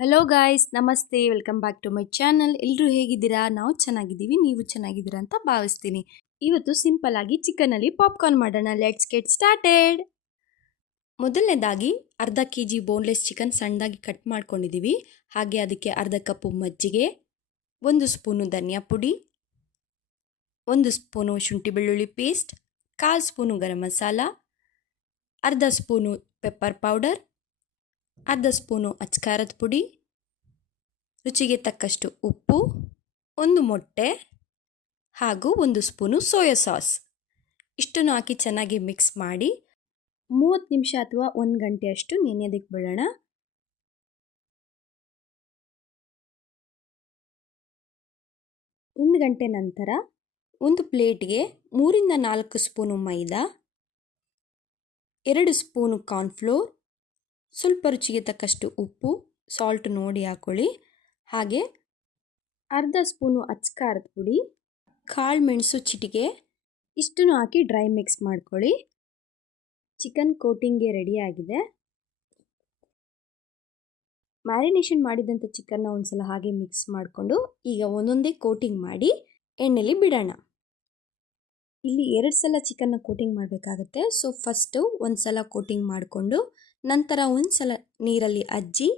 Hello guys, ನಮಸ್ತೆ. Welcome back to my channel. ಎಲ್ಲರೂ ಹೇಗಿದ್ದೀರಾ? ನಾವು ಚೆನ್ನಾಗಿದ್ದೀವಿ, ನೀವು ಚೆನ್ನಾಗಿದ್ದೀರಾ ಅಂತ ಭಾವಿಸ್ತೀನಿ. ಇವತ್ತು ಸಿಂಪಲ್ ಆಗಿ ಚಿಕನಲ್ಲಿ ಪಾಪ್ಕಾರ್ನ್ ಮಾಡೋಣ. Let's get started. ಮೊದಲನೇದಾಗಿ ಅರ್ಧ ಕೆಜಿ ಬೋನ್ಲೆಸ್ ಚಿಕನ್ ಸಣ್ಣದಾಗಿ ಕಟ್ ಮಾಡ್ಕೊಂಡಿದ್ದೀವಿ. ಹಾಗೆ ಅದಕ್ಕೆ ಅರ್ಧ ಕಪ್ಪು ಮಜ್ಜಿಗೆ, 1 ಸ್ಪೂನು ಧನಿಯಾ ಪುಡಿ, 1 ಸ್ಪೂನು ಶುಂಠಿ ಬೆಳ್ಳುಳ್ಳಿ ಪೇಸ್ಟ್, 1/4 ಸ್ಪೂನು ಗರಂ ಮಸಾಲ, ಅರ್ಧ ಸ್ಪೂನು ಪೆಪ್ಪರ್ ಪೌಡರ್, ಅರ್ಧ ಸ್ಪೂನು ಅಚ್ಕಾರದ ಪುಡಿ, ರುಚಿಗೆ ತಕ್ಕಷ್ಟು ಉಪ್ಪು, 1 ಮೊಟ್ಟೆ ಹಾಗೂ 1 ಸ್ಪೂನು ಸೋಯಾ ಸಾಸ್. ಇಷ್ಟನ್ನು ಹಾಕಿ ಚೆನ್ನಾಗಿ ಮಿಕ್ಸ್ ಮಾಡಿ 30 ನಿಮಿಷ ಅಥವಾ 1 ಗಂಟೆಯಷ್ಟು ನೆನೆಯೋದಕ್ಕೆ ಬಿಡೋಣ. ಒಂದು ಗಂಟೆ ನಂತರ ಒಂದು ಪ್ಲೇಟ್ಗೆ 3 ರಿಂದ 4 ಸ್ಪೂನು ಮೈದಾ, 2 ಸ್ಪೂನು ಕಾರ್ನ್ಫ್ಲೋರ್, ಸ್ವಲ್ಪ ರುಚಿಗೆ ತಕ್ಕಷ್ಟು ಉಪ್ಪು, ಸಾಲ್ಟ್ ನೋಡಿ ಹಾಕೊಳ್ಳಿ. ಹಾಗೆ ಅರ್ಧ ಸ್ಪೂನು ಅಚ್ಕಾರದ ಪುಡಿ, ಕಾಳು ಮೆಣಸು ಚಿಟಿಕೆ, ಇಷ್ಟನ್ನು ಹಾಕಿ ಡ್ರೈ ಮಿಕ್ಸ್ ಮಾಡ್ಕೊಳ್ಳಿ. ಚಿಕನ್ ಕೋಟಿಂಗ್ಗೆ ರೆಡಿಯಾಗಿದೆ. ಮ್ಯಾರಿನೇಷನ್ ಮಾಡಿದಂಥ ಚಿಕನ್ನ ಒಂದ್ಸಲ ಹಾಗೆ ಮಿಕ್ಸ್ ಮಾಡಿಕೊಂಡು ಈಗ ಒಂದೊಂದೇ ಕೋಟಿಂಗ್ ಮಾಡಿ ಎಣ್ಣೆಲಿ ಬಿಡೋಣ. ಇಲ್ಲಿ 2 ಸಲ ಚಿಕನ್ನ ಕೋಟಿಂಗ್ ಮಾಡಬೇಕಾಗತ್ತೆ. ಸೊ ಫಸ್ಟು ಒಂದು ಸಲ ಕೋಟಿಂಗ್ ಮಾಡಿಕೊಂಡು ನಂತರ ಒಂದು ಸಲ ನೀರಲ್ಲಿ ಅಜ್ಜಿ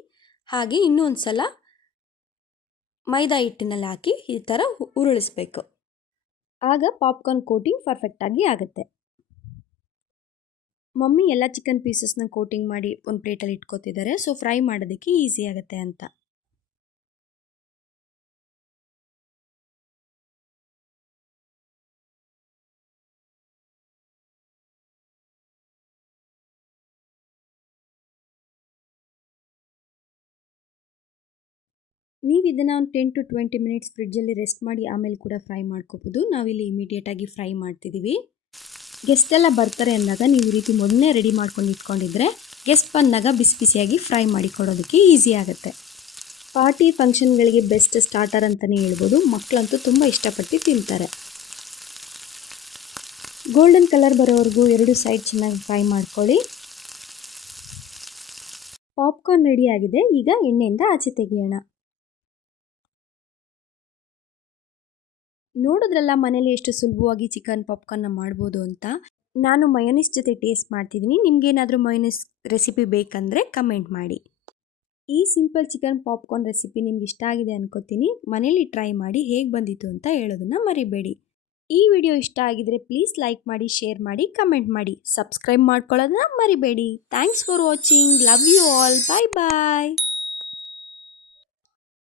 ಹಾಗೆ ಇನ್ನೊಂದು ಸಲ ಮೈದಾ ಹಿಟ್ಟಿನಲ್ಲಿ ಹಾಕಿ ಈ ಥರ ಉರುಳಿಸ್ಬೇಕು. ಆಗ ಪಾಪ್ಕಾರ್ನ್ ಕೋಟಿಂಗ್ ಪರ್ಫೆಕ್ಟಾಗಿ ಆಗುತ್ತೆ. ಮಮ್ಮಿ ಎಲ್ಲ ಚಿಕನ್ ಪೀಸಸ್ನ ಕೋಟಿಂಗ್ ಮಾಡಿ ಒಂದು ಪ್ಲೇಟಲ್ಲಿ ಇಟ್ಕೋತಿದ್ದಾರೆ. ಸೊ ಫ್ರೈ ಮಾಡೋದಕ್ಕೆ ಈಸಿ ಆಗುತ್ತೆ ಅಂತ. ನೀವು ಇದನ್ನು ಒಂದು 10 to 20 ಮಿನಿಟ್ಸ್ ಫ್ರಿಡ್ಜಲ್ಲಿ ರೆಸ್ಟ್ ಮಾಡಿ ಆಮೇಲೆ ಕೂಡ ಫ್ರೈ ಮಾಡ್ಕೋಬೋದು. ನಾವಿಲ್ಲಿ ಇಮಿಡಿಯೇಟಾಗಿ ಫ್ರೈ ಮಾಡ್ತಿದ್ದೀವಿ. ಗೆಸ್ಟ್ ಎಲ್ಲ ಬರ್ತಾರೆ ಅಂದಾಗ ನೀವು ಈ ರೀತಿ ಮೊದಲೇ ರೆಡಿ ಮಾಡ್ಕೊಂಡು ಇಟ್ಕೊಂಡಿದ್ರೆ ಗೆಸ್ಟ್ ಬಂದಾಗ ಬಿಸಿ ಬಿಸಿಯಾಗಿ ಫ್ರೈ ಮಾಡಿ ಕೊಡೋದಕ್ಕೆ ಈಸಿ ಆಗುತ್ತೆ. ಪಾರ್ಟಿ ಫಂಕ್ಷನ್ಗಳಿಗೆ ಬೆಸ್ಟ್ ಸ್ಟಾರ್ಟರ್ ಅಂತಲೇ ಹೇಳ್ಬೋದು. ಮಕ್ಕಳಂತೂ ತುಂಬ ಇಷ್ಟಪಟ್ಟು ತಿಂತಾರೆ. ಗೋಲ್ಡನ್ ಕಲರ್ ಬರೋವರೆಗೂ 2 ಸೈಡ್ ಚೆನ್ನಾಗಿ ಫ್ರೈ ಮಾಡ್ಕೊಳ್ಳಿ. ಪಾಪ್ಕಾರ್ನ್ ರೆಡಿ ಆಗಿದೆ. ಈಗ ಎಣ್ಣೆಯಿಂದ ಆಚೆ ತೆಗೆಯೋಣ. ನೋಡಿದ್ರಲ್ಲ ಮನೇಲಿ ಎಷ್ಟು ಸುಲಭವಾಗಿ ಚಿಕನ್ ಪಾಪ್ಕಾರ್ನ್ನ ಮಾಡ್ಬೋದು ಅಂತ. ನಾನು ಮಯೋನೀಸ್ ಜೊತೆ ಟೇಸ್ಟ್ ಮಾಡ್ತಿದ್ದೀನಿ. ನಿಮಗೇನಾದರೂ ಮಯೋನೀಸ್ ರೆಸಿಪಿ ಬೇಕಂದರೆ ಕಮೆಂಟ್ ಮಾಡಿ. ಈ ಸಿಂಪಲ್ ಚಿಕನ್ ಪಾಪ್ಕಾರ್ನ್ ರೆಸಿಪಿ ನಿಮ್ಗೆ ಇಷ್ಟ ಆಗಿದೆ ಅನ್ಕೋತೀನಿ. ಮನೇಲಿ ಟ್ರೈ ಮಾಡಿ ಹೇಗೆ ಬಂದಿತ್ತು ಅಂತ ಹೇಳೋದನ್ನು ಮರಿಬೇಡಿ. ಈ ವಿಡಿಯೋ ಇಷ್ಟ ಆಗಿದ್ರೆ ಪ್ಲೀಸ್ ಲೈಕ್ ಮಾಡಿ, ಶೇರ್ ಮಾಡಿ, ಕಮೆಂಟ್ ಮಾಡಿ, ಸಬ್ಸ್ಕ್ರೈಬ್ ಮಾಡ್ಕೊಳ್ಳೋದನ್ನ ಮರಿಬೇಡಿ. Thanks for watching. Love you all. Bye bye.